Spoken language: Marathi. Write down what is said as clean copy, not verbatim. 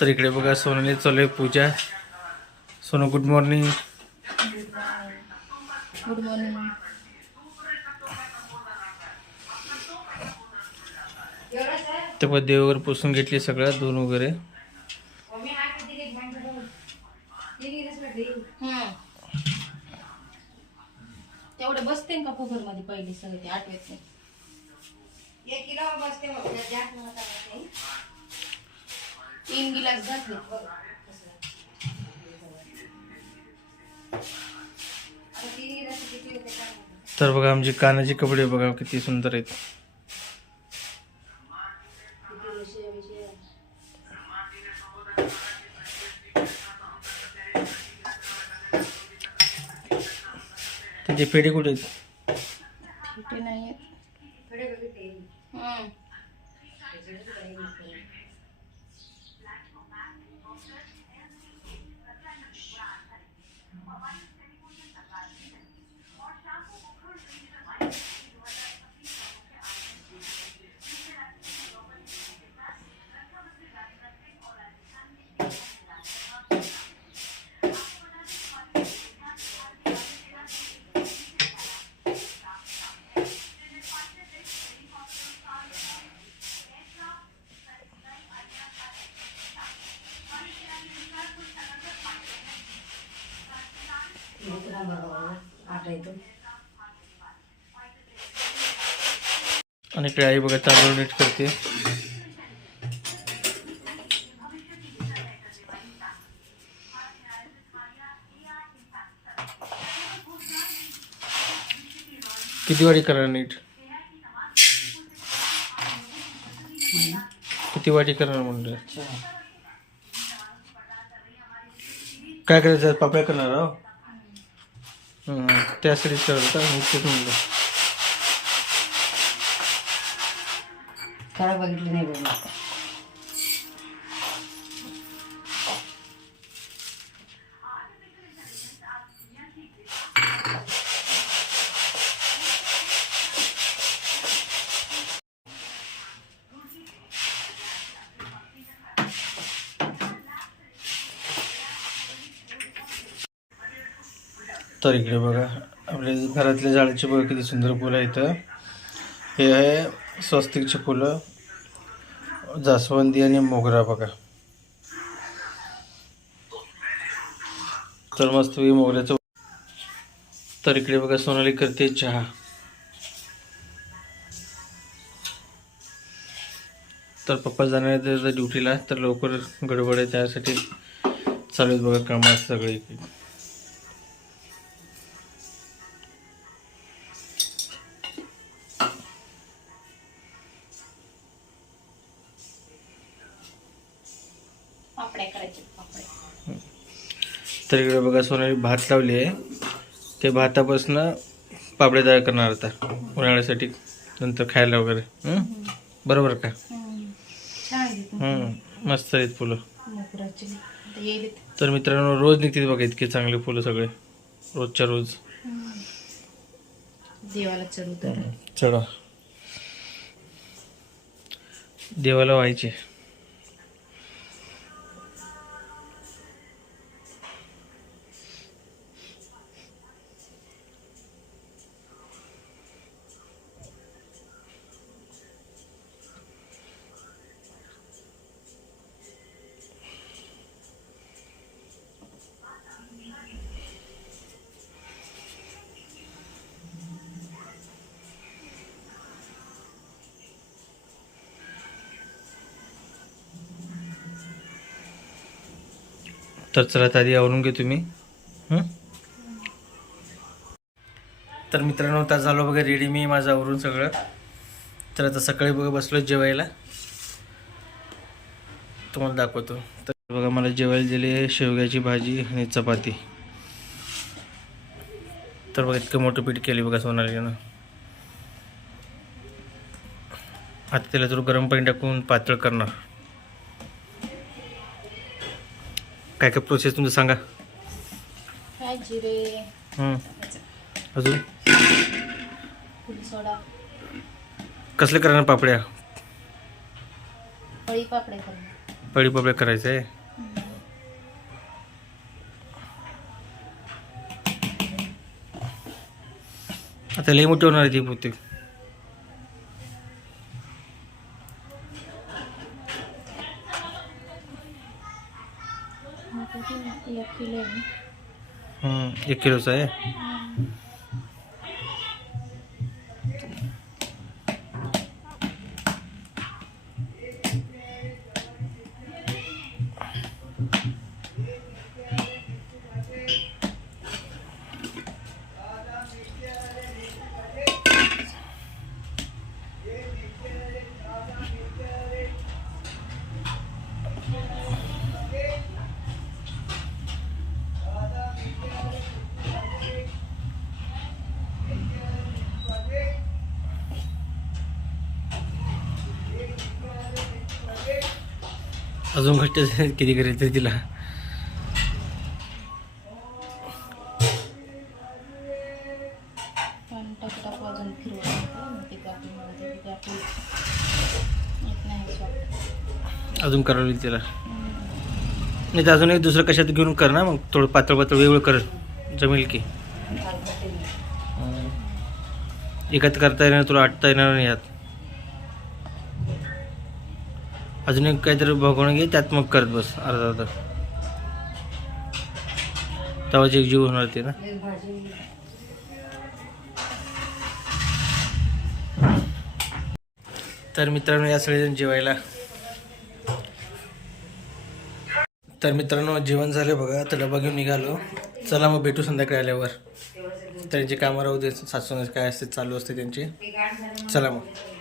तर इकडे बघा सोनाली चालू आहे पूजा. Sonu good morning. Good morning. तर मग देव वगैरे पुसून घेतली सगळं धुवून वगैरे. तेवढे बसते का कुकर मध्ये पहिले सगळे ते आठवत नाही. 1 किलो बसते मग जास्त 3 गिलास घातले. तर बघा आमचे कानाचे कपडे बघा किती सुंदर आहेत. त्याचे पेढे कुठे आहेत? ते नाही आहेत. आणि इकडे आई बघा तांदूळ नीट करते. किती वाटी करणार नीट? किती वाटी करणार म्हणलं? काय करायचं? पापड्या करणार आहो. त्यासाठी करत म्हणलं. खरं बघितलं नाही बघ. तर इकडे बघा आपल्या घरातल्या झाडाची बघा किती सुंदर फुलं आहेत. हे आहे स्वस्तिकची फुलं, जास्वंदी आणि मोगरा बघा. तर मस्त मोगऱ्याचं. तर इकडे बघा सोनाली करते चहा. तर पप्पा जाणार आहेत ड्युटीला, तर लवकर गडबड आहे त्यासाठी चालू आहेत बघा कामात सगळे. तर इकडे बघा सोनाली भात लावली आहे. ते भातापासून पापड्या तयार करणार आता उन्हाळ्यासाठी, नंतर खायला वगैरे. बरोबर का? मस्त आहेत फुलं. तर मित्रांनो रोज निघतील बघा इतके चांगले फुलं सगळे, रोजच्या रोज. देवाला चढा, देवाला व्हायचे. तर चला आधी आवरून घे तुम्ही. तर मित्रांनो आता झालो बघा रेडी मी माझं आवरून सगळं. तर आता सकाळी बघा बसलो जेवायला, तुम्हाला दाखवतो. तर बघा मला जेवायला दिली शेवग्याची भाजी आणि चपाती. तर बघा इतकं मोठं पीठ केली बघा सोनालीनं. आता त्याला थोडं गरम पाणी टाकून पातळ करणार. काय काय प्रोसेस तुमचं सांगा. जिरे, अजून सोडा, कसले करणार पापड्या? पळी पापड्या करणार. पळी करायचं आहे. आता लई मोठी होणार आहे ती बहुतेक. आता ते 1 किलो आहे. 1 किलोचं आहे. अजून घट्ट किती करायचं तिला. पण टाकू अजून फिरवून ते कापी मध्ये ते कापी येत नाही स्वतः. अजून करावी तिला. नाही तर अजून एक दुसरं कशात घेऊन कर ना, मग थोडं पातळ वेगळं कर, जमेल की. एकात करता येणार तुला, आटता येणार नाही यात. अजून एक काहीतरी भगवणं घे, त्यात मग करत बस अर्धा तवाच एक जीव होणार ते ना. तर मित्रांनो या सगळेजण जेवायला. तर मित्रांनो जेवण झालं बघा, तर डबा घेऊन निघालो. चला मग भेटू संध्याकाळी आल्यावर. त्यांची कामं राहू दे, सासून काय असते चालू असते त्यांची. चला मग.